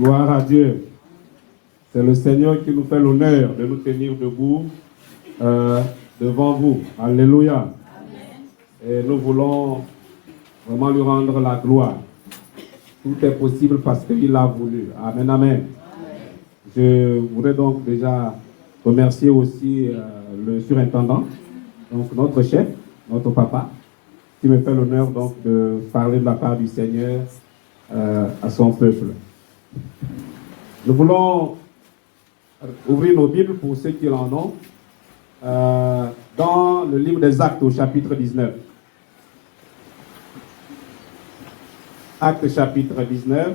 Gloire à Dieu. C'est le Seigneur qui nous fait l'honneur de nous tenir debout devant vous. Alléluia. Et nous voulons vraiment lui rendre la gloire. Tout est possible parce qu'il l'a voulu. Amen, amen. Je voudrais donc déjà remercier aussi le surintendant, donc notre chef, notre papa, qui me fait l'honneur donc de parler de la part du Seigneur à son peuple. Nous voulons ouvrir nos Bibles pour ceux qui en ont dans le livre des Actes au chapitre 19. Actes chapitre 19.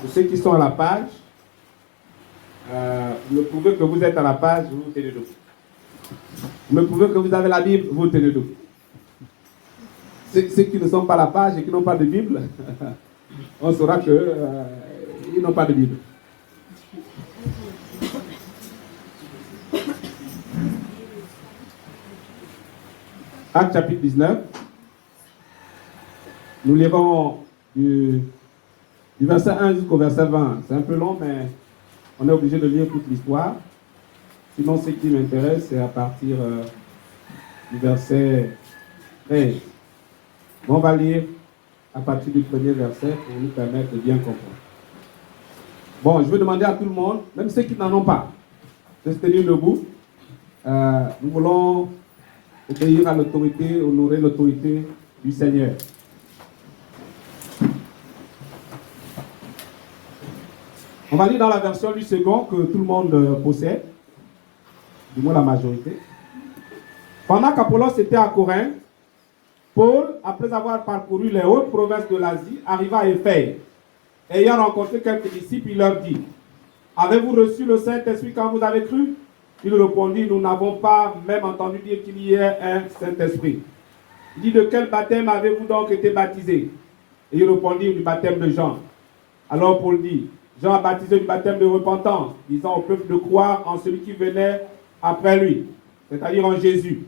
Pour ceux qui sont à la page, vous me prouvez que vous êtes à la page, vous vous tenez debout. Vous me prouvez que vous avez la Bible, vous vous tenez debout. Ceux qui ne sont pas à la page et qui n'ont pas de Bible, on saura qu'ils n'ont pas de Bible. Actes chapitre 19. Nous lirons du verset 1 jusqu'au verset 20. C'est un peu long, mais on est obligé de lire toute l'histoire. Sinon, ce qui m'intéresse, c'est à partir du verset 13. On va lire à partir du premier verset pour nous permettre de bien comprendre. Bon, je vais demander à tout le monde, même ceux qui n'en ont pas, de se tenir debout. Nous voulons obéir à l'autorité, honorer l'autorité du Seigneur. On va lire dans la version du second que tout le monde possède, du moins la majorité. Pendant qu'Apollos était à Corinthe, Paul, après avoir parcouru les hautes provinces de l'Asie, arriva à Éphèse. Ayant rencontré quelques disciples, il leur dit: avez-vous reçu le Saint-Esprit quand vous avez cru? Ils répondirent: nous n'avons pas même entendu dire qu'il y ait un Saint-Esprit. Il dit: de quel baptême avez-vous donc été baptisés? Et ils répondirent: du baptême de Jean. Alors Paul dit: Jean a baptisé du baptême de repentance, disant au peuple de croire en celui qui venait après lui, c'est-à-dire en Jésus.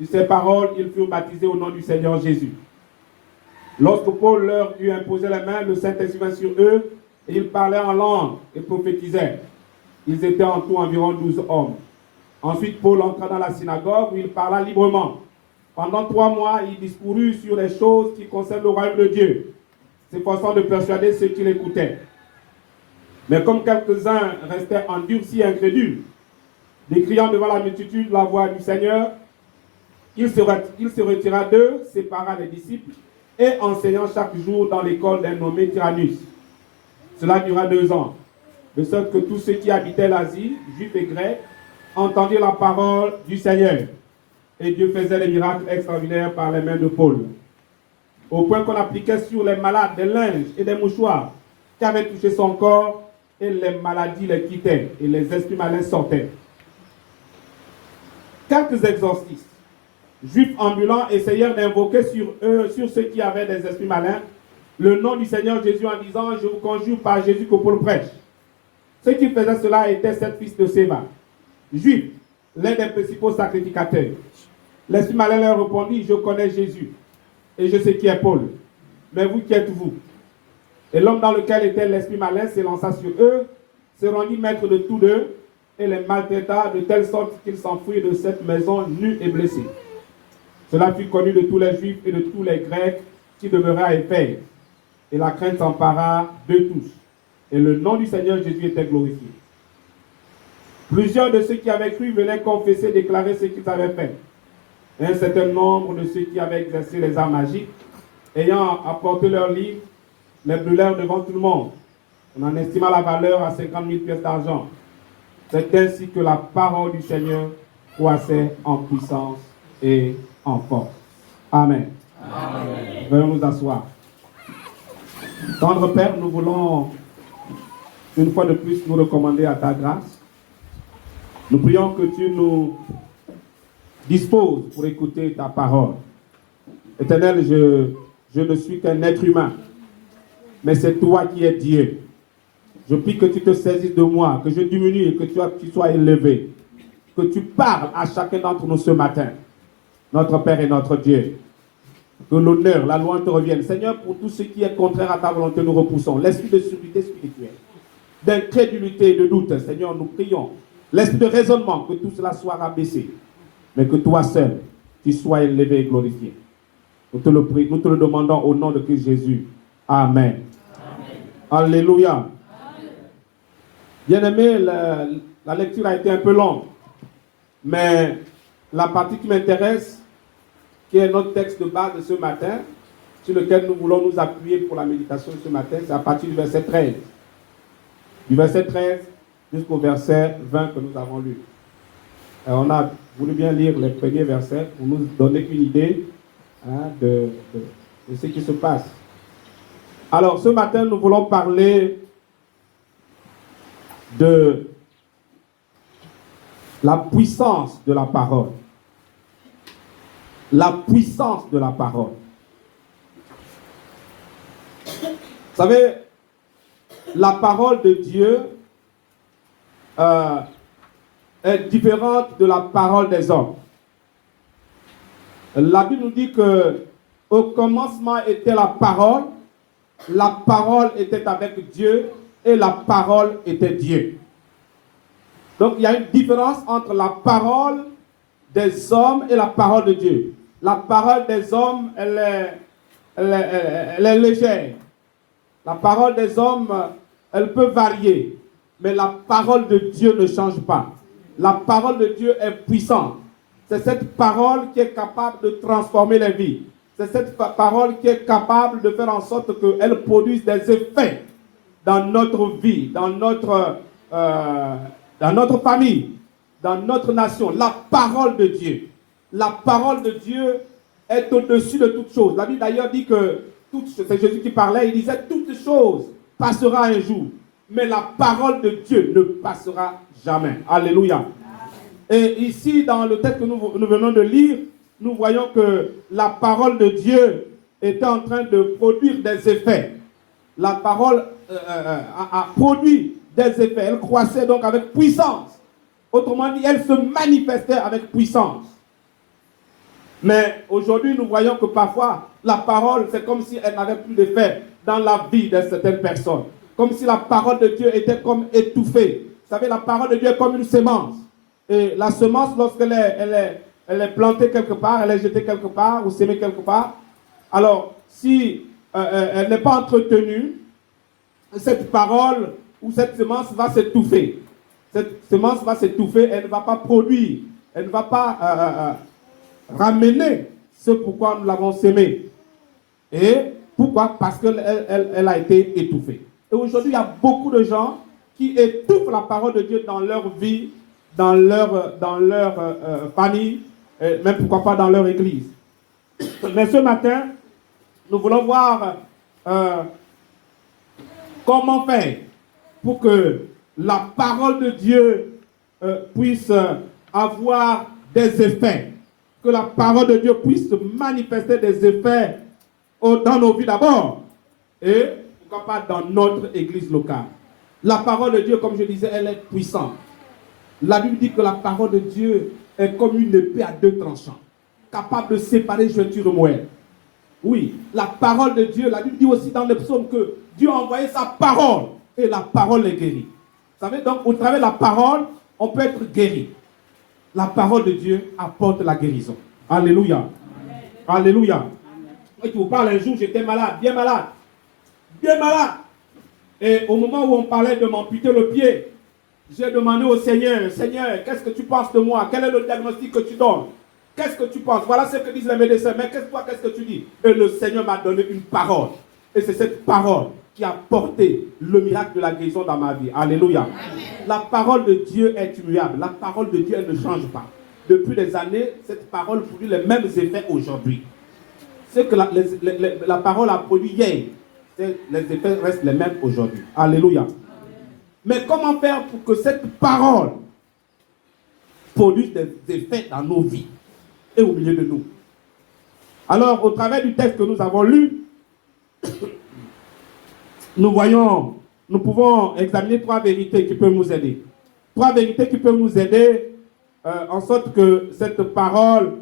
Sur ces paroles, ils furent baptisés au nom du Seigneur Jésus. Lorsque Paul leur eut imposé les mains, le Saint-Esprit vint sur eux, et ils parlaient en langue et prophétisaient. Ils étaient en tout environ 12 hommes. Ensuite, Paul entra dans la synagogue où il parla librement. Pendant 3 mois, il discourut sur les choses qui concernent le royaume de Dieu, s'efforçant de persuader ceux qui l'écoutaient. Mais comme quelques-uns restaient endurcis et incrédules, décriant devant la multitude la voix du Seigneur, il se retira d'eux, sépara les disciples, et enseignant chaque jour dans l'école d'un nommé Tyrannus. Cela dura 2 ans, de sorte que tous ceux qui habitaient l'Asie, juifs et grecs, entendirent la parole du Seigneur. Et Dieu faisait des miracles extraordinaires par les mains de Paul. Au point qu'on appliquait sur les malades des linges et des mouchoirs qui avaient touché son corps, et les maladies les quittaient, et les esprits malins sortaient. Quelques exorcistes, juifs ambulants, essayèrent d'invoquer sur ceux qui avaient des esprits malins le nom du Seigneur Jésus en disant: je vous conjure par Jésus que Paul prêche. Ceux qui faisaient cela étaient 7 fils de Séva, juifs, l'un des principaux sacrificateurs. L'esprit malin leur répondit: je connais Jésus, et je sais qui est Paul. Mais vous, qui êtes-vous? Et l'homme dans lequel était l'esprit malin s'élança sur eux, se rendit maître de tous deux, et les maltraita de telle sorte qu'ils s'enfuirent de cette maison nus et blessés. Cela fut connu de tous les Juifs et de tous les Grecs qui demeuraient à Éphèse. Et la crainte s'empara d'eux tous. Et le nom du Seigneur Jésus était glorifié. Plusieurs de ceux qui avaient cru venaient confesser et déclarer ce qu'ils avaient fait. Et un certain nombre de ceux qui avaient exercé les arts magiques, ayant apporté leurs livres, les brûlèrent devant tout le monde. On en estima la valeur à 50 000 pièces d'argent. C'est ainsi que la parole du Seigneur croissait en puissance et en force. Amen. Amen. Veuillons nous asseoir. Tendre Père, nous voulons une fois de plus nous recommander à ta grâce. Nous prions que tu nous disposes pour écouter ta parole. Éternel, je ne suis qu'un être humain, mais c'est toi qui es Dieu. Je prie que tu te saisisses de moi, que je diminue et que tu sois élevé. Que tu parles à chacun d'entre nous ce matin. notre Père et notre Dieu. Que l'honneur, la louange te revienne. Seigneur, pour tout ce qui est contraire à ta volonté, nous repoussons. L'esprit de subtilité spirituelle, d'incrédulité et de doute, Seigneur, nous prions. L'esprit de raisonnement, que tout cela soit rabaissé. Mais que toi seul, tu sois élevé et glorifié. Nous te le demandons au nom de Christ Jésus. Amen. Amen. Alléluia. Amen. Bien-aimé, la lecture a été un peu longue. Mais la partie qui m'intéresse, qui est notre texte de base de ce matin, sur lequel nous voulons nous appuyer pour la méditation de ce matin, c'est à partir du verset 13. Du verset 13 jusqu'au verset 20 que nous avons lu. On a voulu bien lire les premiers versets pour nous donner une idée de ce qui se passe. Alors, ce matin, nous voulons parler de la puissance de la parole. La puissance de la parole. Vous savez, la parole de Dieu est différente de la parole des hommes. La Bible nous dit que au commencement était la parole était avec Dieu et la parole était Dieu. Donc il y a une différence entre la parole des hommes et la parole de Dieu. La parole des hommes, elle est légère. La parole des hommes, elle peut varier. Mais la parole de Dieu ne change pas. La parole de Dieu est puissante. C'est cette parole qui est capable de transformer les vies. C'est cette parole qui est capable de faire en sorte qu'elle produise des effets dans notre vie, dans notre famille, dans notre nation. La parole de Dieu. La parole de Dieu est au-dessus de toutes choses. La Bible d'ailleurs dit que, c'est Jésus qui parlait, il disait toutes choses passera un jour. Mais la parole de Dieu ne passera jamais. Alléluia. Et ici, dans le texte que nous venons de lire, nous voyons que la parole de Dieu était en train de produire des effets. La parole a produit des effets. Elle croissait donc avec puissance. Autrement dit, elle se manifestait avec puissance. Mais aujourd'hui, nous voyons que parfois, la parole, c'est comme si elle n'avait plus d'effet dans la vie de certaines personnes. Comme si la parole de Dieu était comme étouffée. Vous savez, la parole de Dieu est comme une semence. Et la semence, lorsqu'elle est plantée quelque part, elle est jetée quelque part ou semée quelque part, alors si elle n'est pas entretenue, cette parole ou cette semence va s'étouffer. Cette semence va s'étouffer, elle ne va pas produire, elle ne va pas ramener ce pourquoi nous l'avons sémée. Et pourquoi? Parce qu'elle a été étouffée. Et aujourd'hui, il y a beaucoup de gens qui étouffent la parole de Dieu dans leur vie, dans leur famille, et même pourquoi pas dans leur église. Mais ce matin, nous voulons voir comment faire pour que la parole de Dieu puisse avoir des effets. Que la parole de Dieu puisse manifester des effets dans nos vies d'abord. Et pourquoi pas dans notre église locale. La parole de Dieu, comme je disais, elle est puissante. La Bible dit que la parole de Dieu est comme une épée à deux tranchants, capable de séparer jointure et moelle. Oui, la parole de Dieu, la Bible dit aussi dans les psaumes que Dieu a envoyé sa parole et la parole est guérie. Vous savez, donc au travers de la parole, on peut être guéri. La parole de Dieu apporte la guérison. Alléluia. Amen. Alléluia. Amen. Je vous parle, un jour, j'étais malade, bien malade. Bien malade. Et au moment où on parlait de m'amputer le pied, j'ai demandé au Seigneur, Seigneur, qu'est-ce que tu penses de moi? Quel est le diagnostic que tu donnes? Qu'est-ce que tu penses? Voilà ce que disent les médecins. Mais qu'est-ce que tu dis? Et le Seigneur m'a donné une parole. Et c'est cette parole qui a porté le miracle de la guérison dans ma vie. Alléluia. Amen. La parole de Dieu est immuable. La parole de Dieu, elle ne change pas. Depuis des années, cette parole produit les mêmes effets aujourd'hui. Ce que la parole a produit hier, les effets restent les mêmes aujourd'hui. Alléluia. Amen. Mais comment faire pour que cette parole produise des effets dans nos vies et au milieu de nous? Alors, au travers du texte que nous avons lu, nous pouvons examiner trois vérités qui peuvent nous aider. Trois vérités qui peuvent nous aider en sorte que cette parole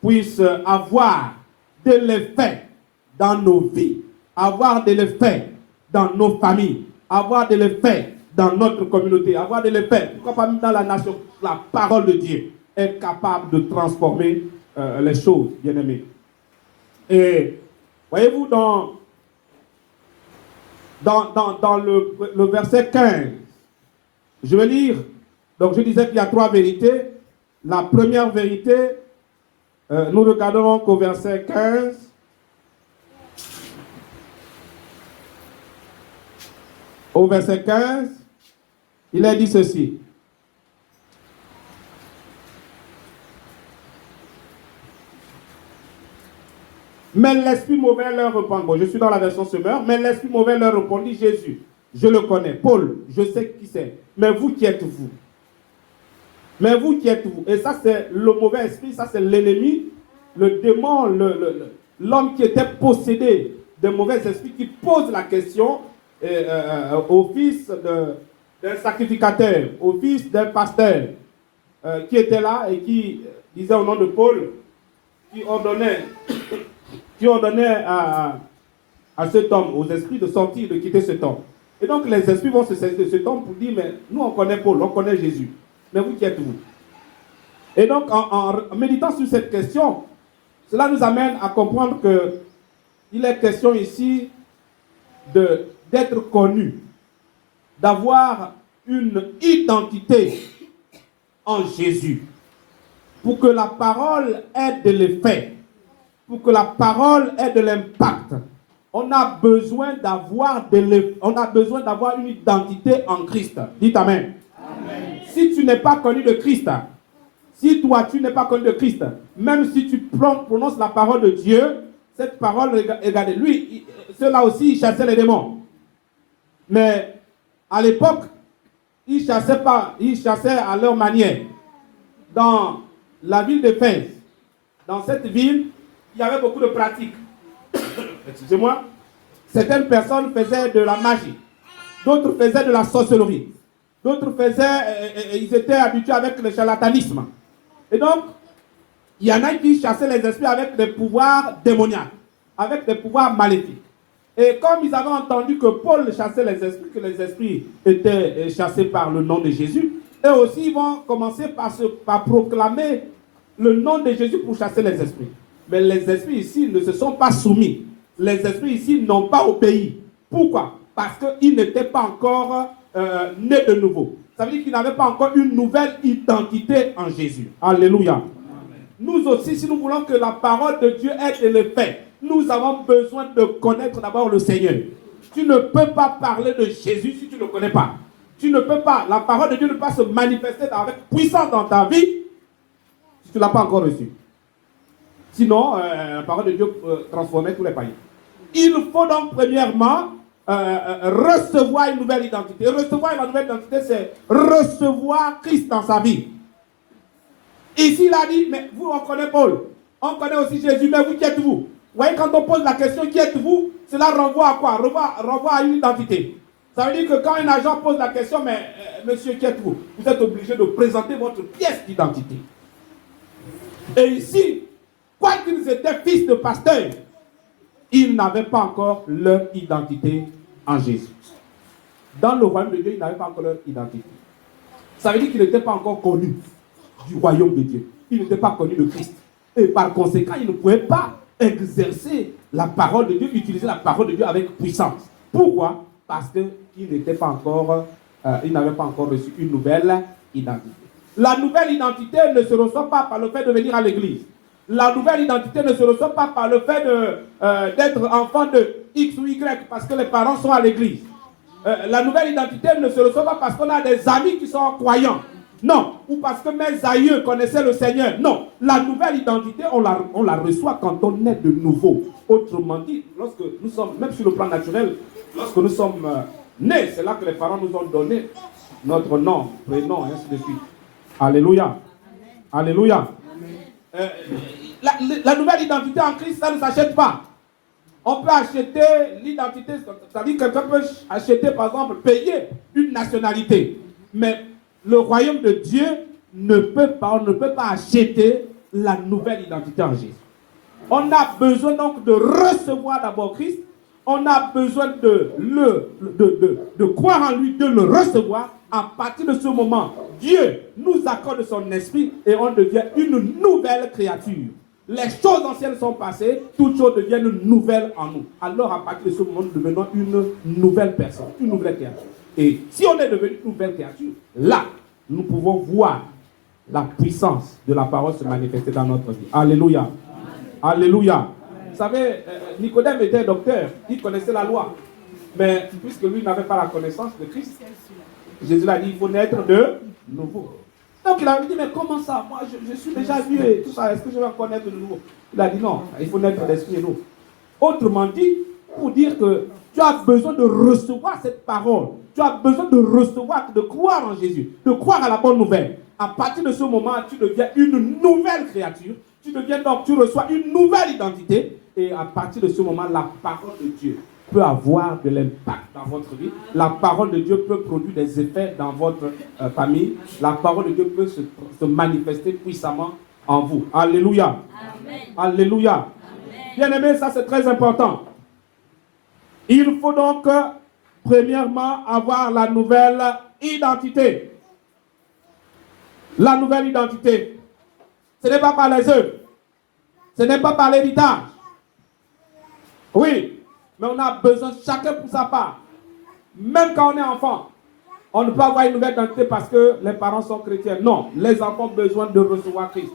puisse avoir de l'effet dans nos vies, avoir de l'effet dans nos familles, avoir de l'effet dans notre communauté, avoir de l'effet, pourquoi pas même dans la nation. La parole de Dieu est capable de transformer les choses, bien-aimés. Et voyez-vous, dans le verset 15, je vais lire. Donc je disais qu'il y a 3 vérités. La première vérité, nous regarderons qu'au verset 15. Au verset 15, il est dit ceci. Mais l'esprit mauvais leur répondit. Bon, je suis dans la version Semeur. Mais l'esprit mauvais leur répondit, Jésus, je le connais. Paul, je sais qui c'est. Mais vous qui êtes-vous? Mais vous qui êtes-vous? Et ça, c'est le mauvais esprit, ça, c'est l'ennemi, le démon, l'homme qui était possédé de mauvais esprits, qui pose la question au fils d'un sacrificateur, au fils d'un pasteur, qui était là et qui disait au nom de Paul, qui ordonnait à cet homme, aux esprits, de sortir, de quitter cet homme. Et donc les esprits vont se saisir de cet homme pour dire, mais nous on connaît Paul, on connaît Jésus. Mais vous qui êtes-vous? Et donc en méditant sur cette question, cela nous amène à comprendre qu'il est question ici d'être connu, d'avoir une identité en Jésus, pour que la parole ait de l'effet, pour que la parole ait de l'impact. On a besoin d'avoir une identité en Christ. Dites Amen. Amen. Si tu n'es pas connu de Christ, si toi tu n'es pas connu de Christ, même si tu prononces la parole de Dieu, cette parole, regardez, lui, ceux-là aussi, ils chassaient les démons. Mais à l'époque, ils chassaient pas, ils chassaient à leur manière. Dans la ville d'Éphèse, dans cette ville, il y avait beaucoup de pratiques. Excusez-moi. Certaines personnes faisaient de la magie. D'autres faisaient de la sorcellerie. D'autres ils étaient habitués avec le charlatanisme. Et donc, il y en a qui chassaient les esprits avec des pouvoirs démoniaques, avec des pouvoirs maléfiques. Et comme ils avaient entendu que Paul chassait les esprits, que les esprits étaient chassés par le nom de Jésus, eux aussi ils vont commencer par proclamer le nom de Jésus pour chasser les esprits. Mais les esprits ici ne se sont pas soumis. Les esprits ici n'ont pas obéi. Pourquoi? Parce qu'ils n'étaient pas encore nés de nouveau. Ça veut dire qu'ils n'avaient pas encore une nouvelle identité en Jésus. Alléluia. Amen. Nous aussi, si nous voulons que la parole de Dieu ait de l'effet, nous avons besoin de connaître d'abord le Seigneur. Tu ne peux pas parler de Jésus si tu ne le connais pas. Tu ne peux pas, la parole de Dieu ne peut pas se manifester avec puissance dans ta vie si tu ne l'as pas encore reçue. Sinon, la parole de Dieu transformait tous les païens. Il faut donc premièrement recevoir une nouvelle identité. Recevoir une nouvelle identité, c'est recevoir Christ dans sa vie. Ici, il a dit, mais vous, on connaît Paul. On connaît aussi Jésus, mais vous, qui êtes-vous? Vous voyez, quand on pose la question, qui êtes-vous? Cela renvoie à quoi? Renvoie à une identité. Ça veut dire que quand un agent pose la question, mais monsieur, qui êtes-vous? Vous êtes obligé de présenter votre pièce d'identité. Et ici, quoi qu'ils étaient fils de pasteurs, ils n'avaient pas encore leur identité en Jésus. Dans le royaume de Dieu, ils n'avaient pas encore leur identité. Ça veut dire qu'ils n'étaient pas encore connus du royaume de Dieu. Ils n'étaient pas connus de Christ. Et par conséquent, ils ne pouvaient pas exercer la parole de Dieu, utiliser la parole de Dieu avec puissance. Pourquoi? Parce qu'ils n'étaient pas encore, ils n'avaient pas encore reçu une nouvelle identité. La nouvelle identité ne se reçoit pas par le fait de venir à l'église. La nouvelle identité ne se reçoit pas par le fait d'être enfant de X ou Y parce que les parents sont à l'église. La nouvelle identité ne se reçoit pas parce qu'on a des amis qui sont croyants. Non. Ou parce que mes aïeux connaissaient le Seigneur. Non. La nouvelle identité, on la reçoit quand on est de nouveau. Autrement dit, lorsque nous sommes, même sur le plan naturel, lorsque nous sommes nés, c'est là que les parents nous ont donné notre nom, prénom, et ainsi de suite. Alléluia. Alléluia. La nouvelle identité en Christ, ça ne s'achète pas. On peut acheter l'identité, c'est-à-dire que quelqu'un peut acheter, par exemple, payer une nationalité. Mais le royaume de Dieu ne peut pas, on ne peut pas acheter la nouvelle identité en Jésus. On a besoin donc de recevoir d'abord Christ. On a besoin de croire en lui, de le recevoir. À partir de ce moment, Dieu nous accorde son esprit et on devient une nouvelle créature. Les choses anciennes sont passées, toutes choses deviennent nouvelles en nous. Alors à partir de ce moment, nous devenons une nouvelle personne, une nouvelle créature. Et si on est devenu une nouvelle créature, là, nous pouvons voir la puissance de la parole se manifester dans notre vie. Alléluia. Alléluia. Vous savez, Nicodème était docteur, il connaissait la loi. Mais puisque lui n'avait pas la connaissance de Christ, Jésus a dit, il faut naître de nouveau. Donc il avait dit, mais comment ça? Moi, je suis déjà vieux et tout ça, est-ce que je vais encore naître de nouveau? Il a dit, non, il faut naître d'esprit nouveau. Autrement dit, pour dire que tu as besoin de recevoir cette parole. Tu as besoin de recevoir, de croire en Jésus, de croire à la bonne nouvelle. À partir de ce moment, tu deviens une nouvelle créature. Tu deviens donc, tu reçois une nouvelle identité. Et à partir de ce moment, la parole de Dieu peut avoir de l'impact dans votre vie. La parole de Dieu peut produire des effets dans votre famille. La parole de Dieu peut se manifester puissamment en vous. Alléluia. Amen. Alléluia. Bien-aimés, ça c'est très important. Il faut donc, premièrement, avoir la nouvelle identité. La nouvelle identité. Ce n'est pas par les œuvres. Ce n'est pas par l'héritage. Oui, mais on a besoin, chacun pour sa part. Même quand on est enfant, on ne peut avoir une nouvelle identité parce que les parents sont chrétiens. Non, les enfants ont besoin de recevoir Christ.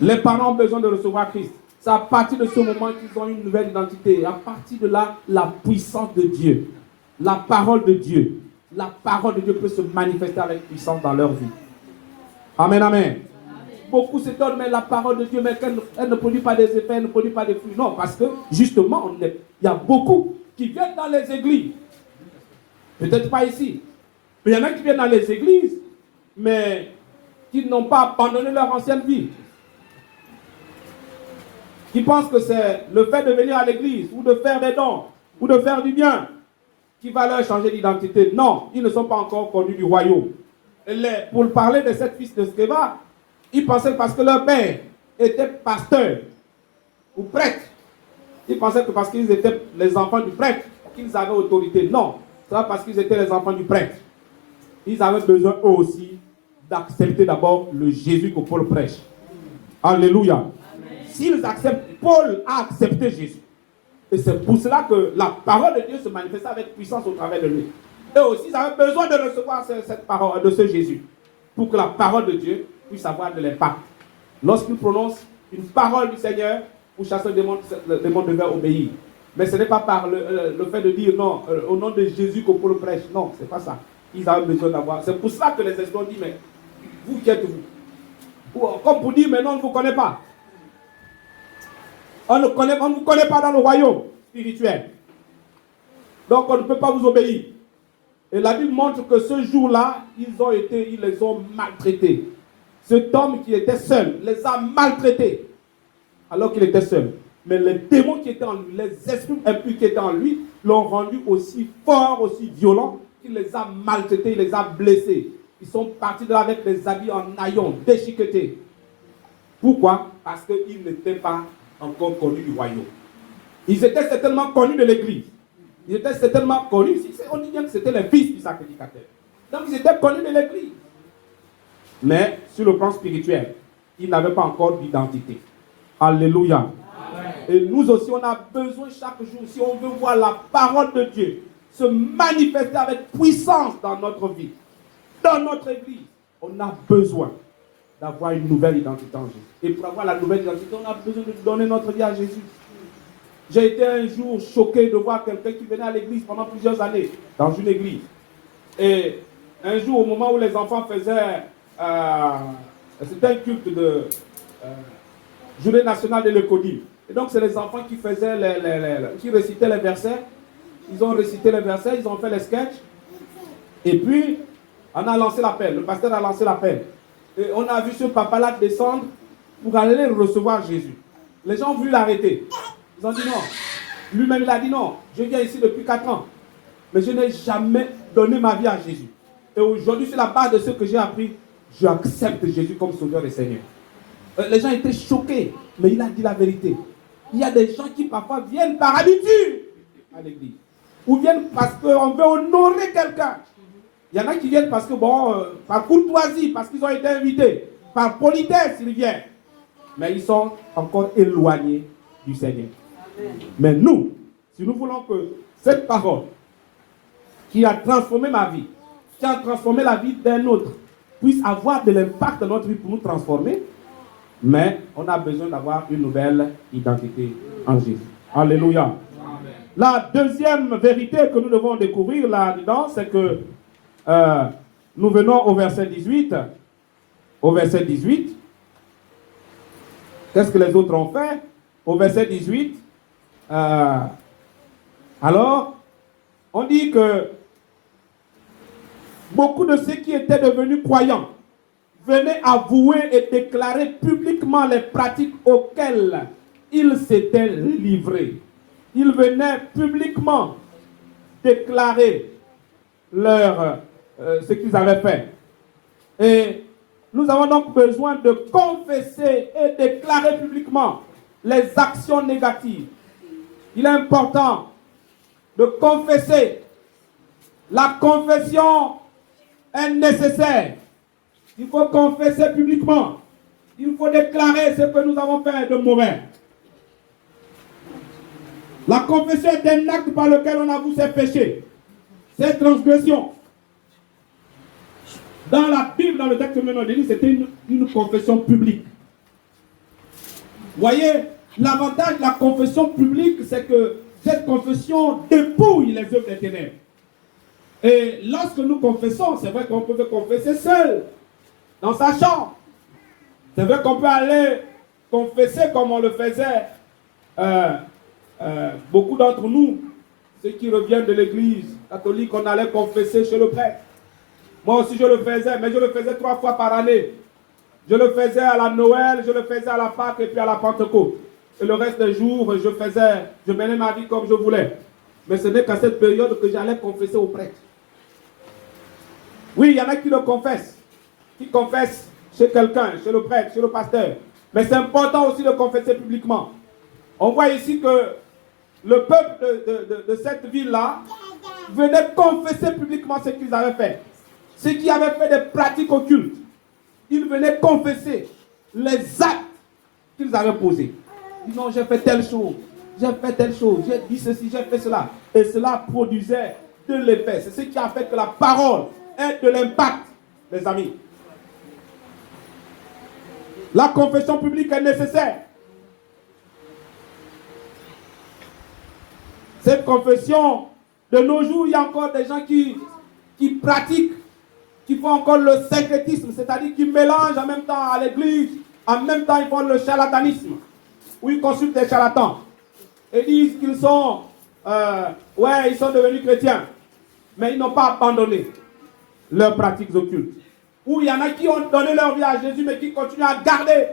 Les parents ont besoin de recevoir Christ. C'est à partir de ce moment qu'ils ont une nouvelle identité. À partir de là, la puissance de Dieu, la parole de Dieu peut se manifester avec puissance dans leur vie. Amen, amen. Beaucoup s'étonnent, mais la parole de Dieu, mais elle ne produit pas des effets, elle ne produit pas des fruits. Non, parce que justement, il y a beaucoup qui viennent dans les églises. Peut-être pas ici. Mais il y en a qui viennent dans les églises, mais qui n'ont pas abandonné leur ancienne vie. Qui pensent que c'est le fait de venir à l'église, ou de faire des dons, ou de faire du bien, qui va leur changer d'identité. Non, ils ne sont pas encore connus du royaume. Pour parler de cette fils de Sceva, ils pensaient que parce que leur père était pasteur ou prêtre, ils pensaient que parce qu'ils étaient les enfants du prêtre, qu'ils avaient autorité. Non, c'est pas parce qu'ils étaient les enfants du prêtre. Ils avaient besoin eux aussi d'accepter d'abord le Jésus que Paul prêche. Alléluia. S'ils acceptent, Paul a accepté Jésus. Et c'est pour cela que la parole de Dieu se manifeste avec puissance au travers de lui. Eux aussi, ils avaient besoin de recevoir cette parole de ce Jésus. Pour que la parole de Dieu puisse avoir de l'impact. Lorsqu'il prononce une parole du Seigneur, pour chasser le démon devait obéir. Mais ce n'est pas par le fait de dire non, au nom de Jésus que Paul prêche. Non, ce n'est pas ça. Ils avaient besoin d'avoir. C'est pour ça que les esprits ont dit, mais vous qui êtes-vous? Comme pour dire, mais non, on ne vous connaît pas. On ne vous connaît pas dans le royaume spirituel. Donc on ne peut pas vous obéir. Et la Bible montre que ce jour-là, ils les ont maltraités. Cet homme qui était seul les a maltraités alors qu'il était seul. Mais les démons qui étaient en lui, les esprits impurs qui étaient en lui, l'ont rendu aussi fort, aussi violent, qu'il les a maltraités, il les a blessés. Ils sont partis de là avec des habits en haillons, déchiquetés. Pourquoi? Parce qu'ils n'étaient pas encore connus du royaume. Ils étaient certainement connus de l'église. Ils étaient certainement connus. On dit bien que c'était les fils du sacrificateur. Donc ils étaient connus de l'église. Mais sur le plan spirituel, ils n'avaient pas encore d'identité. Alléluia. Amen. Et nous aussi, on a besoin chaque jour, si on veut voir la parole de Dieu se manifester avec puissance dans notre vie, dans notre église, on a besoin d'avoir une nouvelle identité en Jésus. Et pour avoir la nouvelle identité, on a besoin de donner notre vie à Jésus. J'ai été un jour choqué de voir quelqu'un qui venait à l'église pendant plusieurs années, dans une église. Et un jour, au moment où les enfants faisaient, c'était un culte de journée nationale de l'écodie. Et donc, c'est les enfants qui faisaient, qui récitaient les versets. Ils ont récité les versets, ils ont fait les sketchs. Et puis, on a lancé l'appel. Le pasteur a lancé l'appel. Et on a vu ce papa-là descendre pour aller recevoir Jésus. Les gens ont voulu l'arrêter. Ils ont dit non. Lui-même, il a dit non. Je viens ici depuis 4 ans. Mais je n'ai jamais donné ma vie à Jésus. Et aujourd'hui, sur la base de ce que j'ai appris, j'accepte Jésus comme Sauveur et Seigneur. Les gens étaient choqués, mais il a dit la vérité. Il y a des gens qui parfois viennent par habitude à l'église. Ou viennent parce qu'on veut honorer quelqu'un. Il y en a qui viennent parce que, par courtoisie, parce qu'ils ont été invités. Par politesse, ils viennent. Mais ils sont encore éloignés du Seigneur. Amen. Mais nous, si nous voulons que cette parole qui a transformé ma vie, qui a transformé la vie d'un autre, puisse avoir de l'impact dans notre vie pour nous transformer, mais on a besoin d'avoir une nouvelle identité en Jésus. Alléluia. Amen. La deuxième vérité que nous devons découvrir là-dedans, c'est que nous venons au verset 18. Au verset 18, qu'est-ce que les autres ont fait? Au verset 18, alors, on dit que beaucoup de ceux qui étaient devenus croyants venaient avouer et déclarer publiquement les pratiques auxquelles ils s'étaient livrés. Ils venaient publiquement déclarer ce qu'ils avaient fait. Et nous avons donc besoin de confesser et déclarer publiquement les actions négatives. Il est important de confesser. La confession est nécessaire. Il faut confesser publiquement. Il faut déclarer ce que nous avons fait de mauvais. La confession est un acte par lequel on avoue ses péchés, ses transgressions. Dans la Bible, dans le texte que nous avons lu, c'était une confession publique. Voyez, l'avantage de la confession publique, c'est que cette confession dépouille les œuvres des ténèbres. Et lorsque nous confessons, c'est vrai qu'on peut confesser seul, dans sa chambre. C'est vrai qu'on peut aller confesser comme on le faisait, beaucoup d'entre nous, ceux qui reviennent de l'église catholique, on allait confesser chez le prêtre. Moi aussi je le faisais, mais je le faisais 3 fois par année. Je le faisais à la Noël, je le faisais à la Pâque et puis à la Pentecôte. Et le reste des jours, je menais ma vie comme je voulais. Mais ce n'est qu'à cette période que j'allais confesser au prêtre. Oui, il y en a qui le confessent. Qui confessent chez quelqu'un, chez le prêtre, chez le pasteur. Mais c'est important aussi de confesser publiquement. On voit ici que le peuple de cette ville-là venait confesser publiquement ce qu'ils avaient fait. Ceux qui avaient fait des pratiques occultes, ils venaient confesser les actes qu'ils avaient posés. Ils disaient, non, j'ai fait telle chose, j'ai dit ceci, j'ai fait cela. Et cela produisait de l'effet. C'est ce qui a fait que la parole ait de l'impact, les amis. La confession publique est nécessaire. Cette confession, de nos jours, il y a encore des gens qui pratiquent, qui font encore le syncrétisme, c'est-à-dire qui mélangent en même temps à l'église, en même temps ils font le charlatanisme, où ils consultent des charlatans et disent qu'ils sont, ils sont devenus chrétiens, mais ils n'ont pas abandonné leurs pratiques occultes. Ou il y en a qui ont donné leur vie à Jésus, mais qui continuent à garder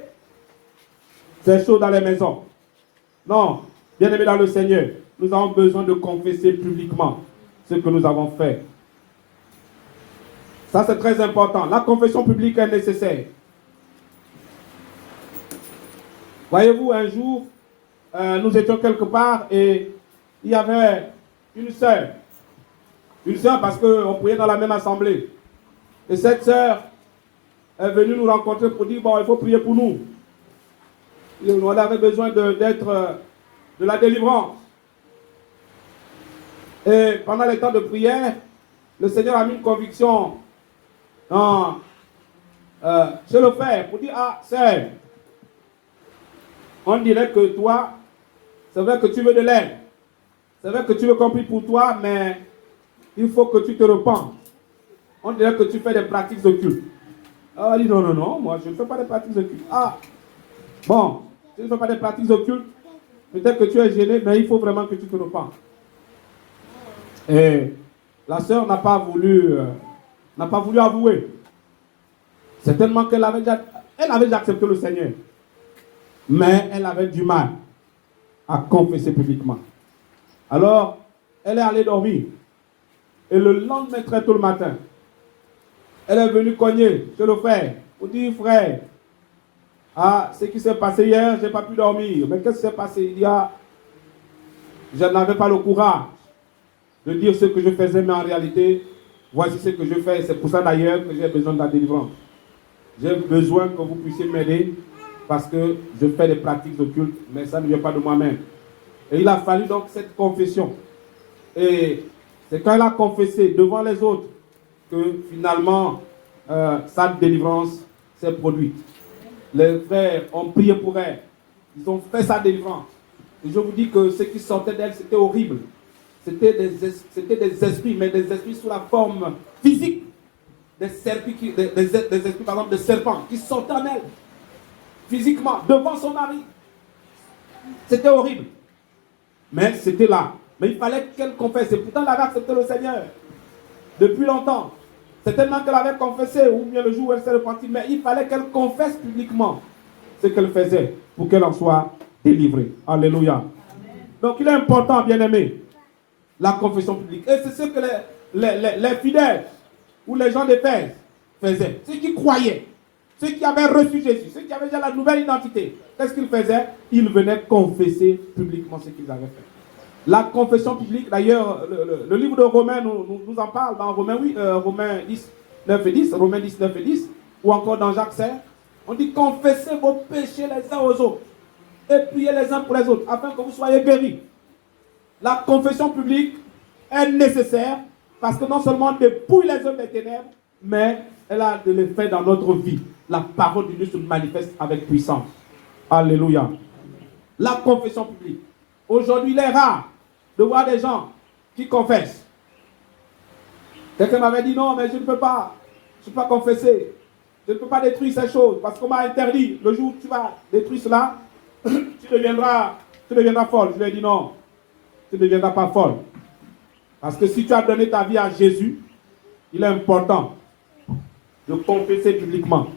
ces choses dans les maisons. Non, bien-aimés dans le Seigneur, nous avons besoin de confesser publiquement ce que nous avons fait. Ça, c'est très important. La confession publique est nécessaire. Voyez-vous, un jour, nous étions quelque part et il y avait une sœur. Une sœur parce qu'on priait dans la même assemblée. Et cette sœur est venue nous rencontrer pour dire, il faut prier pour nous. Et on avait besoin d'être de la délivrance. Et pendant les temps de prière, le Seigneur a mis une conviction chez le frère pour dire, sœur, on dirait que toi, c'est vrai que tu veux de l'aide. C'est vrai que tu veux qu'on prie pour toi, mais il faut que tu te repentes. On dirait que tu fais des pratiques occultes. Elle dit, non, moi je ne fais pas des pratiques occultes. Bon, tu ne fais pas des pratiques occultes. Peut-être que tu es gêné, mais il faut vraiment que tu te repentes. Et la sœur n'a pas voulu avouer. Certainement qu'elle avait déjà accepté le Seigneur. Mais elle avait du mal à confesser publiquement. Alors, elle est allée dormir. Et le lendemain, très tôt le matin, elle est venue cogner chez le frère pour dire, frère, Ah, ce qui s'est passé hier, je n'ai pas pu dormir. Mais qu'est-ce qui s'est passé? Il y a, je n'avais pas le courage de dire ce que je faisais, mais en réalité, voici ce que je fais. C'est pour ça d'ailleurs que j'ai besoin de la délivrance. J'ai besoin que vous puissiez m'aider parce que je fais des pratiques occultes, mais ça ne vient pas de moi-même. Et il a fallu donc cette confession. Et c'est quand il a confessé devant les autres que finalement sa délivrance s'est produite. Les frères ont prié pour elle. Ils ont fait sa délivrance. Et je vous dis que ce qui sortait d'elle, c'était horrible. C'était des esprits, mais des esprits sous la forme physique. Des esprits, par exemple, de serpents qui sortaient en elle. Physiquement, devant son mari. C'était horrible. Mais c'était là. Mais il fallait qu'elle confesse. Et pourtant, elle avait accepté le Seigneur. Depuis longtemps. C'est tellement qu'elle avait confessé, ou bien le jour où elle s'est repentie. Mais il fallait qu'elle confesse publiquement ce qu'elle faisait pour qu'elle en soit délivrée. Alléluia. Amen. Donc il est important, bien aimé, la confession publique. Et c'est ce que les fidèles ou les gens d'Éphèse faisaient. Ceux qui croyaient, ceux qui avaient reçu Jésus, ceux qui avaient déjà la nouvelle identité. Qu'est-ce qu'ils faisaient? Ils venaient confesser publiquement ce qu'ils avaient fait. La confession publique, d'ailleurs, le livre de Romains nous en parle dans Romains 10, 9 et 10, Romains 10, 9 et 10, ou encore dans Jacques 16. On dit confessez vos péchés les uns aux autres et priez les uns pour les autres afin que vous soyez guéris. La confession publique est nécessaire parce que non seulement elle dépouille les hommes des ténèbres, mais elle a de l'effet dans notre vie. La parole de Dieu se manifeste avec puissance. Alléluia. La confession publique. Aujourd'hui, il est rare de voir des gens qui confessent. Quelqu'un m'avait dit non, mais je ne peux pas confesser. Je ne peux pas détruire ces choses parce qu'on m'a interdit. Le jour où tu vas détruire cela, tu deviendras folle. Je lui ai dit non, tu ne deviendras pas folle. Parce que si tu as donné ta vie à Jésus, il est important de confesser publiquement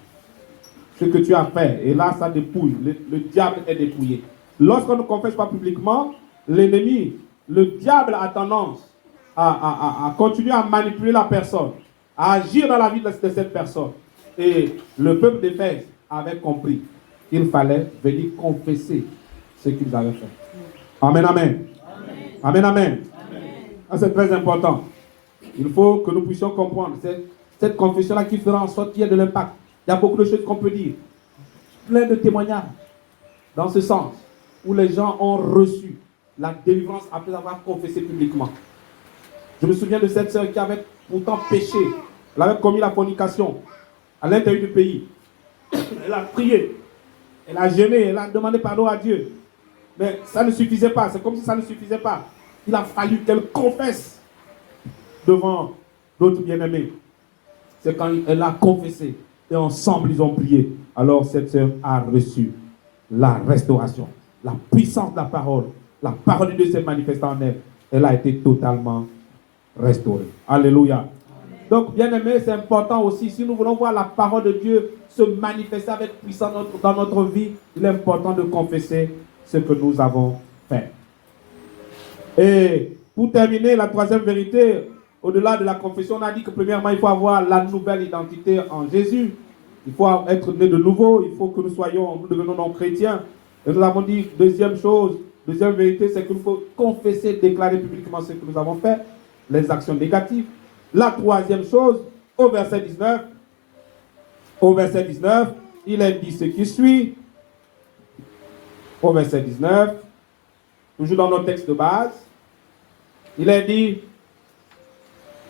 ce que tu as fait. Et là, ça dépouille. Le diable est dépouillé. Lorsqu'on ne confesse pas publiquement, l'ennemi, le diable a tendance à continuer à manipuler la personne, à agir dans la vie de cette personne. Et le peuple d'Éphèse avait compris qu'il fallait venir confesser ce qu'ils avaient fait. Amen, amen. Amen, amen. Amen. C'est très important. Il faut que nous puissions comprendre cette confession-là qui fera en sorte qu'il y ait de l'impact. Il y a beaucoup de choses qu'on peut dire. Plein de témoignages dans ce sens, où les gens ont reçu la délivrance après avoir confessé publiquement. Je me souviens de cette sœur qui avait pourtant péché. Elle avait commis la fornication à l'intérieur du pays. Elle a prié, elle a jeûné, elle a demandé pardon à Dieu. Mais ça ne suffisait pas, c'est comme si ça ne suffisait pas. Il a fallu qu'elle confesse devant d'autres bien-aimés. C'est quand elle a confessé et ensemble ils ont prié. Alors cette sœur a reçu la restauration, la puissance de la parole. La parole de Dieu s'est manifestée en elle. Elle a été totalement restaurée. Alléluia. Donc, bien aimé, c'est important aussi, si nous voulons voir la parole de Dieu se manifester avec puissance dans notre vie, il est important de confesser ce que nous avons fait. Et pour terminer, la troisième vérité, au-delà de la confession, on a dit que premièrement, il faut avoir la nouvelle identité en Jésus. Il faut être né de nouveau, il faut que nous devenons non chrétiens. Et nous avons dit, deuxième vérité, c'est qu'il faut confesser, déclarer publiquement ce que nous avons fait, les actions négatives. La troisième chose, au verset 19, il est dit ce qui suit. Au verset 19, toujours dans notre texte de base, il est dit,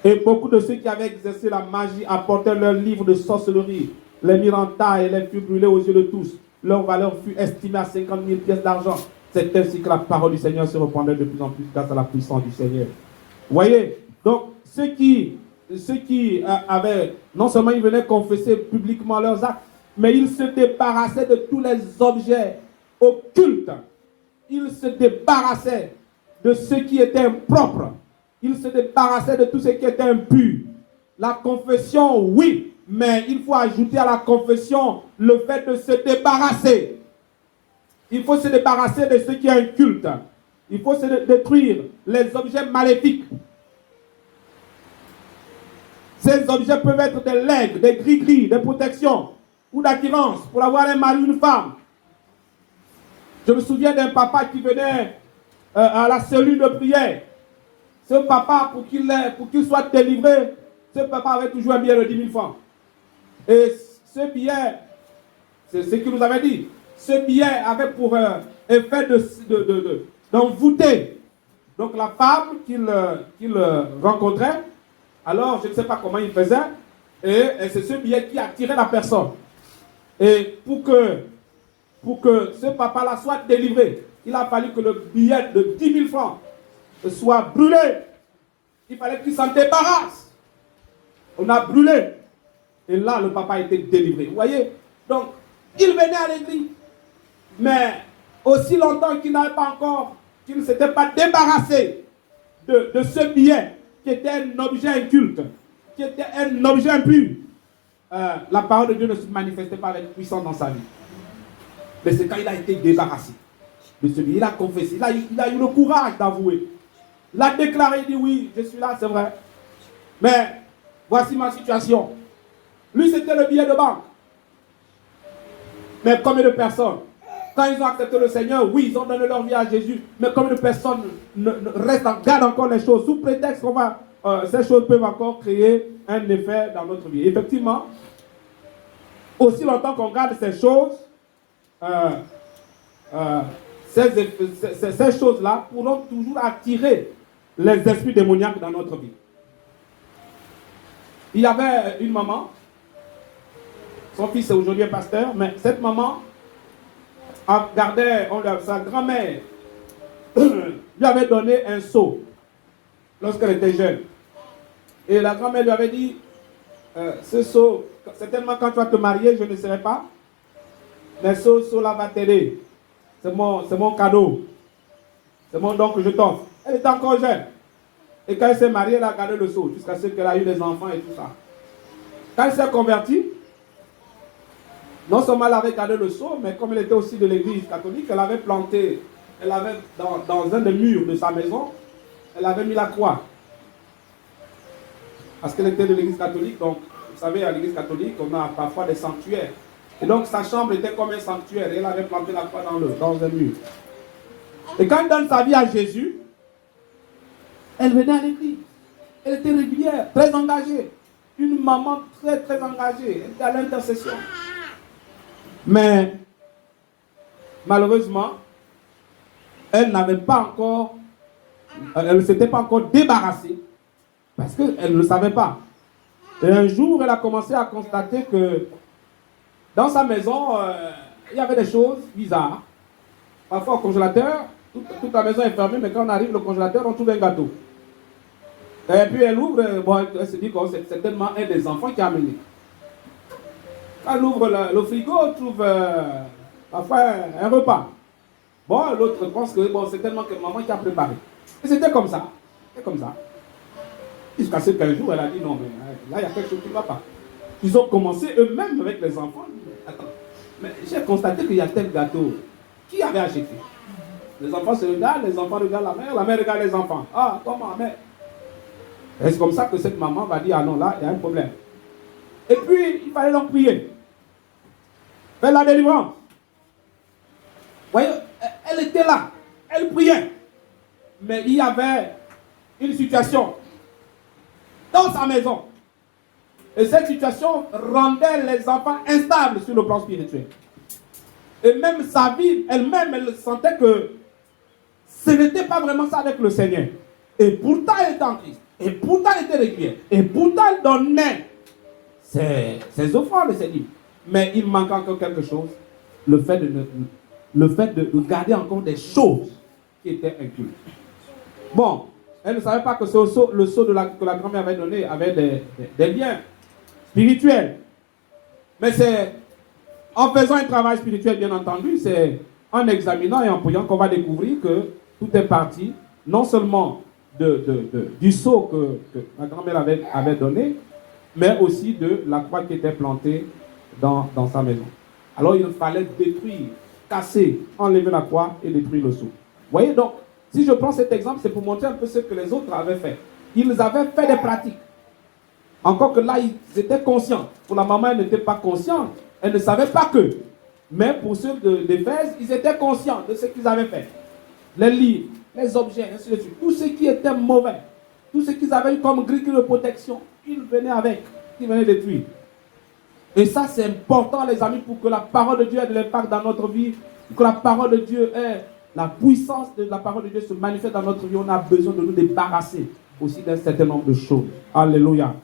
et beaucoup de ceux qui avaient exercé la magie apportèrent leurs livres de sorcellerie, les mirent en tas et les furent brûlés aux yeux de tous. Leur valeur fut estimée à 50 000 pièces d'argent. C'est ainsi que la parole du Seigneur se répandait de plus en plus grâce à la puissance du Seigneur. Vous voyez, donc ceux qui avaient, non seulement ils venaient confesser publiquement leurs actes, mais ils se débarrassaient de tous les objets occultes. Ils se débarrassaient de ce qui était impropre. Ils se débarrassaient de tout ce qui était impur. La confession, oui, mais il faut ajouter à la confession le fait de se débarrasser. Il faut se débarrasser de ce qui est inculte. Il faut se détruire les objets maléfiques. Ces objets peuvent être des legs, des gris-gris, des protections. ou d'attirance pour avoir un mari ou une femme. Je me souviens d'un papa qui venait à la cellule de prière. Ce papa, pour qu'il soit délivré, ce papa avait toujours un billet de 10 000 francs. Et ce billet, c'est ce qu'il nous avait dit, ce billet avait pour effet d'envoûter donc la femme qu'il rencontrait. Alors, je ne sais pas comment il faisait, et c'est ce billet qui attirait la personne. Et pour que ce papa-là soit délivré, il a fallu que le billet de 10 000 francs soit brûlé. Il fallait qu'il s'en débarrasse. On a brûlé. Et là, le papa a été délivré. Vous voyez? Donc, il venait à l'église. Mais aussi longtemps qu'il n'avait pas encore, qu'il ne s'était pas débarrassé de ce billet, qui était un objet inculte, qui était un objet impur, la parole de Dieu ne se manifestait pas avec puissance dans sa vie. Mais c'est quand il a été débarrassé de ce billet, il a confessé, il a eu le courage d'avouer. Il a déclaré, il dit oui, je suis là, c'est vrai. Mais voici ma situation. Lui, c'était le billet de banque. Mais combien de personnes, quand ils ont accepté le Seigneur, oui, ils ont donné leur vie à Jésus, mais combien de personnes gardent encore les choses, sous prétexte qu'on va, ces choses peuvent encore créer un effet dans notre vie. Effectivement, aussi longtemps qu'on garde ces choses, ces choses-là pourront toujours attirer les esprits démoniaques dans notre vie. Il y avait une maman, son fils est aujourd'hui un pasteur, mais cette maman gardait, sa grand-mère lui avait donné un seau lorsqu'elle était jeune. Et la grand-mère lui avait dit, ce seau, certainement quand tu vas te marier, je ne serai pas, mais ce seau-là va t'aider. C'est mon cadeau. C'est mon don que je t'offre. Elle était encore jeune. Et quand elle s'est mariée, elle a gardé le seau jusqu'à ce qu'elle a eu des enfants et tout ça. Quand elle s'est convertie, non seulement elle avait gardé le seau, mais comme elle était aussi de l'église catholique, elle avait planté, elle avait dans un des murs de sa maison, elle avait mis la croix. Parce qu'elle était de l'église catholique, donc vous savez, à l'église catholique, on a parfois des sanctuaires. Et donc sa chambre était comme un sanctuaire, et elle avait planté la croix dans un mur. Et quand elle donne sa vie à Jésus, elle venait à l'église. Elle était régulière, très engagée. Une maman très, très engagée. Elle était à l'intercession. Mais, malheureusement, elle n'avait pas encore, elle ne s'était pas encore débarrassée parce qu'elle ne le savait pas. Et un jour, elle a commencé à constater que dans sa maison, il y avait des choses bizarres. Parfois au congélateur, toute la maison est fermée, mais quand on arrive au congélateur, on trouve un gâteau. Et puis elle ouvre, elle se dit que c'est certainement un des enfants qui a amené. Quand elle ouvre le frigo, on trouve parfois un repas. Bon, l'autre pense que c'est tellement que maman qui a préparé. Et c'était comme ça. C'est comme ça. Jusqu'à ce qu'un jour, elle a dit non, mais là, il y a quelque chose qui ne va pas. Ils ont commencé eux-mêmes avec les enfants. Attends, mais j'ai constaté qu'il y a tel gâteau. Qui avait acheté? Les enfants se regardent, les enfants regardent la mère regarde les enfants. Ah, comment, mais. Et c'est comme ça que cette maman va dire, ah non, là, il y a un problème. Et puis, il fallait donc prier. Faire la délivrance. Vous voyez, elle était là. Elle priait. Mais il y avait une situation dans sa maison. Et cette situation rendait les enfants instables sur le plan spirituel. Et même sa vie, elle-même, elle sentait que ce n'était pas vraiment ça avec le Seigneur. Et pourtant, elle était en Christ. Et pourtant, elle était régulière. Et pourtant, elle donnait ses offrandes, ses livres. Mais il manque encore quelque chose. Le fait de garder encore des choses qui étaient incultes. Bon, elle ne savait pas que le sceau que la grand-mère avait donné avait des liens spirituels. Mais c'est en faisant un travail spirituel, bien entendu, c'est en examinant et en priant qu'on va découvrir que tout est parti, non seulement du sceau que la grand-mère avait donné, mais aussi de la croix qui était plantée dans sa maison. Alors il fallait détruire, casser, enlever la croix et détruire le sceau. Vous voyez donc, si je prends cet exemple, c'est pour montrer un peu ce que les autres avaient fait. Ils avaient fait des pratiques. Encore que là, ils étaient conscients. Pour la maman, elle n'était pas consciente Elle ne savait pas que. Mais pour ceux d'Éphèse, ils étaient conscients de ce qu'ils avaient fait. Les livres, les objets, ainsi de suite. Tout ce qui était mauvais, tout ce qu'ils avaient eu comme grille de protection, ils venaient avec, ils venaient détruire. Et ça, c'est important, les amis, pour que la parole de Dieu ait de l'impact dans notre vie, pour que la parole de Dieu ait la puissance de la parole de Dieu se manifeste dans notre vie. On a besoin de nous débarrasser aussi d'un certain nombre de choses. Alléluia. Amen.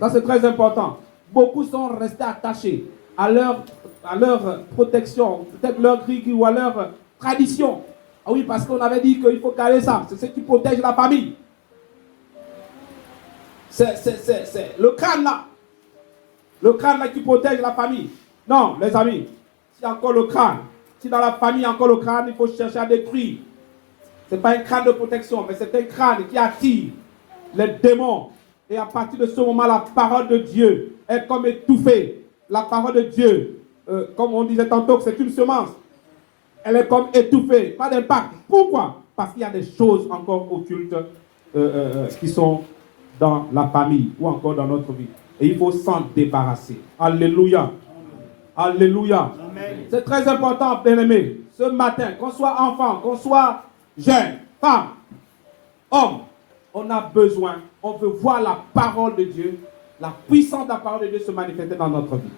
Ça, c'est très important. Beaucoup sont restés attachés à leur protection, peut-être leur grille ou à leur tradition. Ah oui, parce qu'on avait dit qu'il faut garder ça. C'est ce qui protège la famille. C'est le crâne là. Le crâne là qui protège la famille. Non, les amis, c'est encore le crâne. Si dans la famille, il y a encore le crâne, il faut chercher à détruire. Ce n'est pas un crâne de protection, mais c'est un crâne qui attire les démons. Et à partir de ce moment, la parole de Dieu est comme étouffée. La parole de Dieu, comme on disait tantôt, que c'est une semence. Elle est comme étouffée, pas d'impact. Pourquoi? Parce qu'il y a des choses encore occultes qui sont dans la famille ou encore dans notre vie. Et il faut s'en débarrasser. Alléluia. Alléluia. C'est très important, bien-aimés. Ce matin, qu'on soit enfant, qu'on soit jeune, femme, homme, on a besoin, on veut voir la parole de Dieu, la puissance de la parole de Dieu se manifester dans notre vie.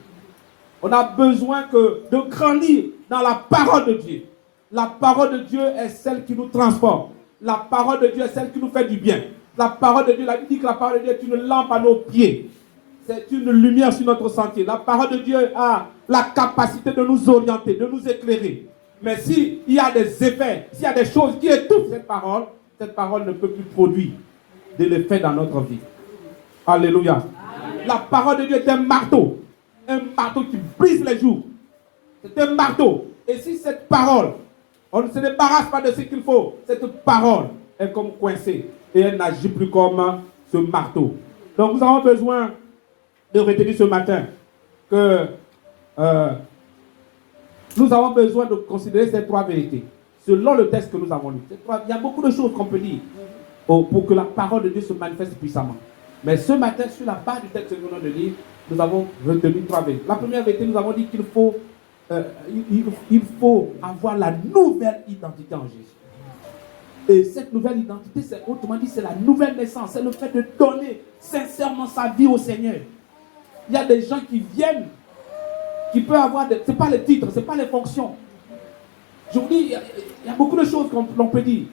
On a besoin de grandir dans la parole de Dieu. La parole de Dieu est celle qui nous transforme. La parole de Dieu est celle qui nous fait du bien. La parole de Dieu, la Bible dit que la parole de Dieu est une lampe à nos pieds. C'est une lumière sur notre sentier. La parole de Dieu a la capacité de nous orienter, de nous éclairer. Mais s'il y a des effets, s'il y a des choses qui étouffent cette parole ne peut plus produire de l'effet dans notre vie. Alléluia. Amen. La parole de Dieu est un marteau qui brise les joues. C'est un marteau. Et si cette parole, on ne se débarrasse pas de ce qu'il faut, cette parole est comme coincée et elle n'agit plus comme ce marteau. Donc nous avons besoin de retenir ce matin que nous avons besoin de considérer ces trois vérités. Selon le texte que nous avons lu. Il y a beaucoup de choses qu'on peut dire pour que la parole de Dieu se manifeste puissamment. Mais ce matin, sur la base du texte que nous venons de lire, nous avons retenu trois vérités. La première vérité, nous avons dit qu'il faut, il faut avoir la nouvelle identité en Jésus. Et cette nouvelle identité, autrement dit, c'est la nouvelle naissance. C'est le fait de donner sincèrement sa vie au Seigneur. Il y a des gens qui viennent, qui peuvent avoir, ce n'est pas les titres, ce n'est pas les fonctions. Je vous dis, il y a beaucoup de choses qu'on peut dire.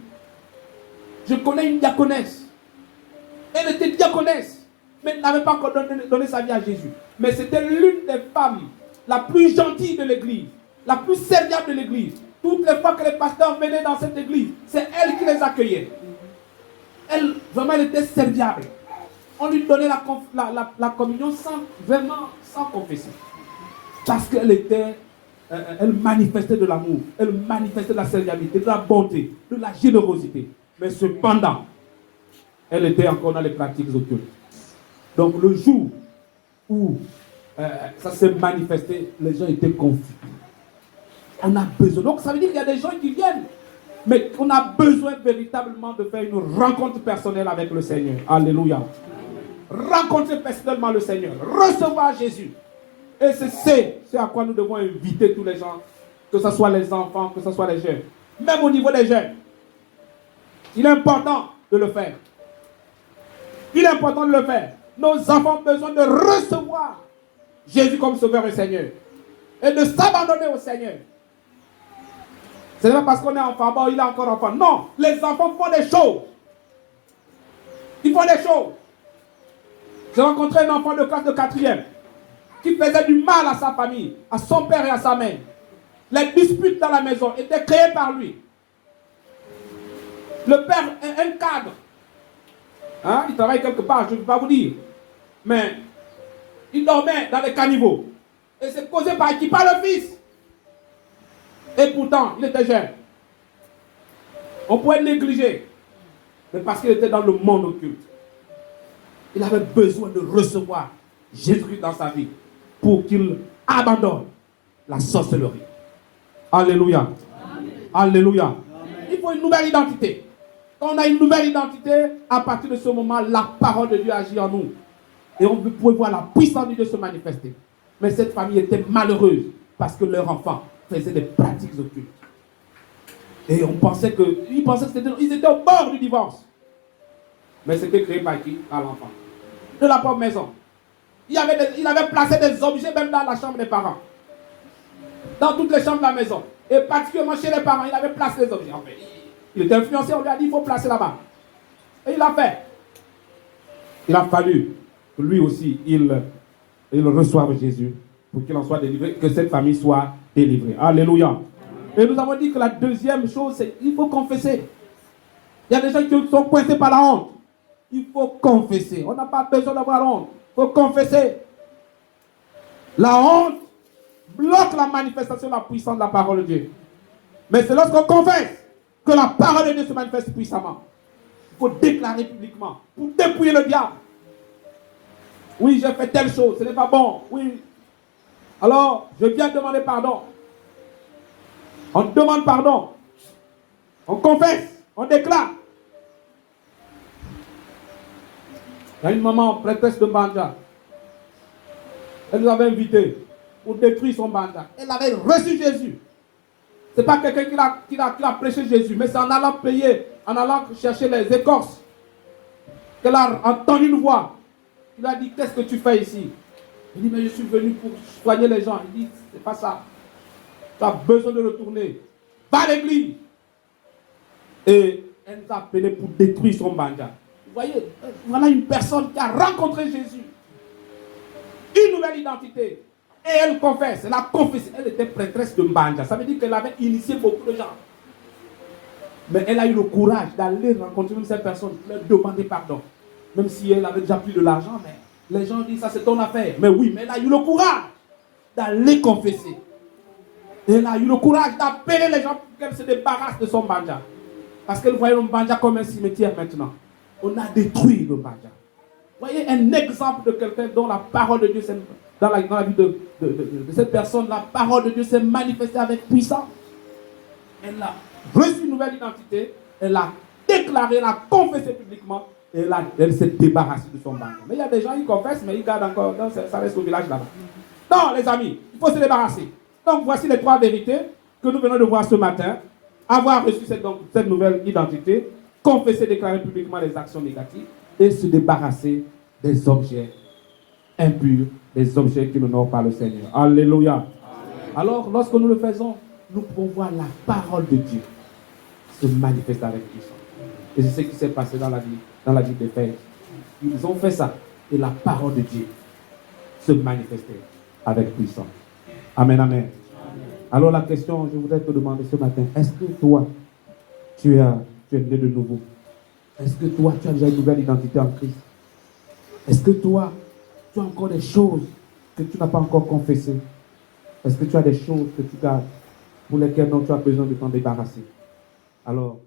Je connais une diaconesse. Elle était diaconesse, mais elle n'avait pas encore donné sa vie à Jésus. Mais c'était l'une des femmes la plus gentille de l'église, la plus serviable de l'église. Toutes les fois que les pasteurs venaient dans cette église, c'est elle qui les accueillait. Elle, vraiment, elle était serviable. On lui donnait la communion sans confesser. Parce qu'elle était, elle manifestait de l'amour, elle manifestait de la serviabilité, de la bonté, de la générosité. Mais cependant, elle était encore dans les pratiques occultes. Donc le jour où ça s'est manifesté, les gens étaient confus. On a besoin. Donc ça veut dire qu'il y a des gens qui viennent, mais on a besoin véritablement de faire une rencontre personnelle avec le Seigneur. Alléluia. Rencontrer personnellement le Seigneur, recevoir Jésus. Et c'est ce à quoi nous devons inviter tous les gens, que ce soit les enfants, que ce soit les jeunes. Même au niveau des jeunes, il est important de le faire. Il est important de le faire. Nos enfants ont besoin de recevoir Jésus comme Sauveur et Seigneur. Et de s'abandonner au Seigneur. Ce n'est pas parce qu'on est enfant, bon, il est encore enfant. Non, les enfants font des choses. Ils font des choses. J'ai rencontré un enfant de classe de 4e qui faisait du mal à sa famille, à son père et à sa mère. Les disputes dans la maison étaient créées par lui. Le père est un cadre. Hein? Il travaille quelque part, je ne peux pas vous dire. Mais il dormait dans les caniveaux. Et c'est causé par qui? Par le fils. Et pourtant, il était jeune. On pouvait le négliger. Mais parce qu'il était dans le monde occulte. Il avait besoin de recevoir Jésus dans sa vie pour qu'il abandonne la sorcellerie. Alléluia. Amen. Alléluia. Amen. Il faut une nouvelle identité. Quand on a une nouvelle identité, à partir de ce moment, la parole de Dieu agit en nous. Et on peut voir la puissance de Dieu se manifester. Mais cette famille était malheureuse parce que leur enfant faisait des pratiques occultes. Et ils pensaient que ils étaient au bord du divorce. Mais c'était créé par qui? Par l'enfant. De la pauvre maison. Il avait placé des objets même dans la chambre des parents. Dans toutes les chambres de la maison. Et particulièrement chez les parents, il avait placé les objets. En fait, il était influencé, on lui a dit il faut placer là-bas. Et il l'a fait. Il a fallu que lui aussi, il reçoive Jésus pour qu'il en soit délivré, que cette famille soit délivrée. Alléluia. Et nous avons dit que la deuxième chose, c'est qu'il faut confesser. Il y a des gens qui sont coincés par la honte. Il faut confesser. On n'a pas besoin d'avoir honte. Il faut confesser. La honte bloque la manifestation de la puissance de la parole de Dieu. Mais c'est lorsqu'on confesse que la parole de Dieu se manifeste puissamment. Il faut déclarer publiquement pour dépouiller le diable. Oui, j'ai fait telle chose, ce n'est pas bon. Oui. Alors, je viens demander pardon. On demande pardon. On confesse. On déclare. Il y a une maman prêtresse de Banja. Elle nous avait invités pour détruire son Banja. Elle avait reçu Jésus. Ce n'est pas quelqu'un qui a prêché Jésus, mais c'est en allant payer, en allant chercher les écorces, qu'elle a entendu une voix. Il a dit, qu'est-ce que tu fais ici? Il dit, mais je suis venu pour soigner les gens. Il dit, c'est pas ça. Tu as besoin de retourner. Va à l'église. Et elle nous a appelé pour détruire son Banja. Vous voyez, voilà une personne qui a rencontré Jésus. Une nouvelle identité. Et elle confesse, elle a confessé. Elle était prêtresse de Banja. Ça veut dire qu'elle avait initié beaucoup de gens. Mais elle a eu le courage d'aller rencontrer cette personne, leur demander pardon. Même si elle avait déjà plus de l'argent, mais les gens disent ça c'est ton affaire. Mais oui, mais elle a eu le courage d'aller confesser. Elle a eu le courage d'appeler les gens pour qu'elle se débarrasse de son Banja. Parce qu'elle voyait le Banja comme un cimetière maintenant. On a détruit le Banja. Vous voyez un exemple de quelqu'un dont la parole de Dieu, dans la vie de cette personne, la parole de Dieu s'est manifestée avec puissance. Elle a reçu une nouvelle identité, elle a déclaré, elle a confessé publiquement, et elle s'est débarrassée de son Banja. Mais il y a des gens qui confessent, mais ils gardent encore, ça reste au village là-bas. Non, les amis, il faut se débarrasser. Donc voici les trois vérités que nous venons de voir ce matin. Avoir reçu cette nouvelle identité, confesser, déclarer publiquement les actions négatives et se débarrasser des objets impurs, des objets qui n'honorent pas le Seigneur. Alléluia. Amen. Alors, lorsque nous le faisons, nous pouvons voir la parole de Dieu se manifester avec puissance. Et c'est ce qui s'est passé dans la vie des pères. Ils ont fait ça et la parole de Dieu se manifestait avec puissance. Amen, amen. Alors la question, je voudrais te demander ce matin, est-ce que toi, tu es né de nouveau? Est-ce que toi, tu as déjà une nouvelle identité en Christ? Est-ce que toi, tu as encore des choses que tu n'as pas encore confessées? Est-ce que tu as des choses que tu gardes pour lesquelles tu as besoin de t'en débarrasser? Alors,